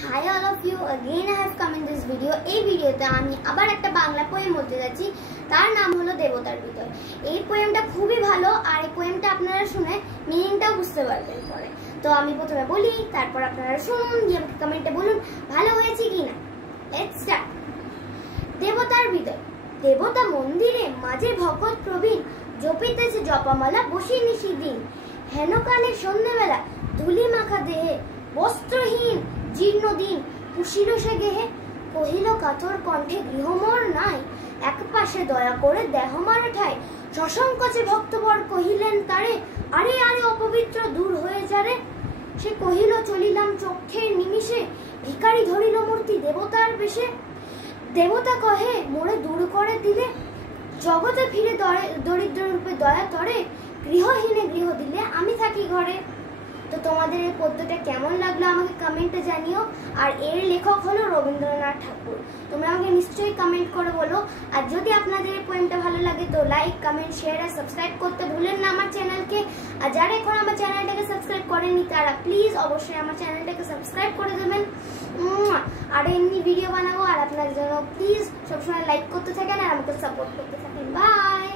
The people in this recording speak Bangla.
Hi all of you, again I have come in this video. এই ভিডিওতে আমি আবার একটা বাংলা পোয়েম বলতে যাচ্ছি। তার নাম হলো দেবতার হৃদয়। এই পোয়েমটা খুবই ভালো আর এই পোয়েমটা আপনারা শুনে মিনিংটাও বুঝতে পারবেন পরে। তো আমি প্রথমে বলি, তারপর আপনারা শুনুন, দিয়ে আমাকে কমেন্টে বলুন ভালো হয়েছে কিনা। Let's start. দেবতার হৃদয়। দেবতা মন্দিরে মাঝে ভগৎ প্রবীণ, জপিতেছে জপামালা বসে নিশিদিন। হেন কালে সন্ধ্যেবেলা ধুলি মাখা দেহে, বস্ত্রহীন জীর্ণ দিন পুষিল সে গেহে। কহিল কাতর কণ্ঠে গৃহমোর নাই, এক পাশে দয়া করে দেহ মারে ঠাই। সসংকোচে ভক্তবর কহিলেন তারে, আরে আরে অপবিত্র দূর হয়ে যারে। সে কহিল চলিলাম চক্ষের নিমিষে, ভিখারি ধরিল মূর্তি দেবতার বেশে। দেবতা কহে মোরে দূর করে দিলে, জগতে ফিরে দরিদ্র রূপে দয়া তরে। গৃহহীনে গৃহ দিলে আমি থাকি ঘরে। তো তোমাদের এই পদ্যটা কেমন লাগলো আমাকে কমেন্টে জানিও। আর এর লেখক হলো রবীন্দ্রনাথ ঠাকুর। তোমরা আমাকে নিশ্চয়ই কমেন্ট করে বলো। আর যদি আপনাদের এই পোয়েমটা ভালো লাগে তো লাইক, কমেন্ট, শেয়ার আর সাবস্ক্রাইব করতে ভুলেন না আমার চ্যানেলকে। আর যারা এখন আমার চ্যানেলটাকে সাবস্ক্রাইব করেনি তারা প্লিজ অবশ্যই আমার চ্যানেলটাকে সাবস্ক্রাইব করে দেবেন। আর এমনি ভিডিও বানাবো আর আপনার জন্য প্লিজ সবসময় লাইক করতে থাকেন আর আমাকে সাপোর্ট করতে থাকেন। বাই।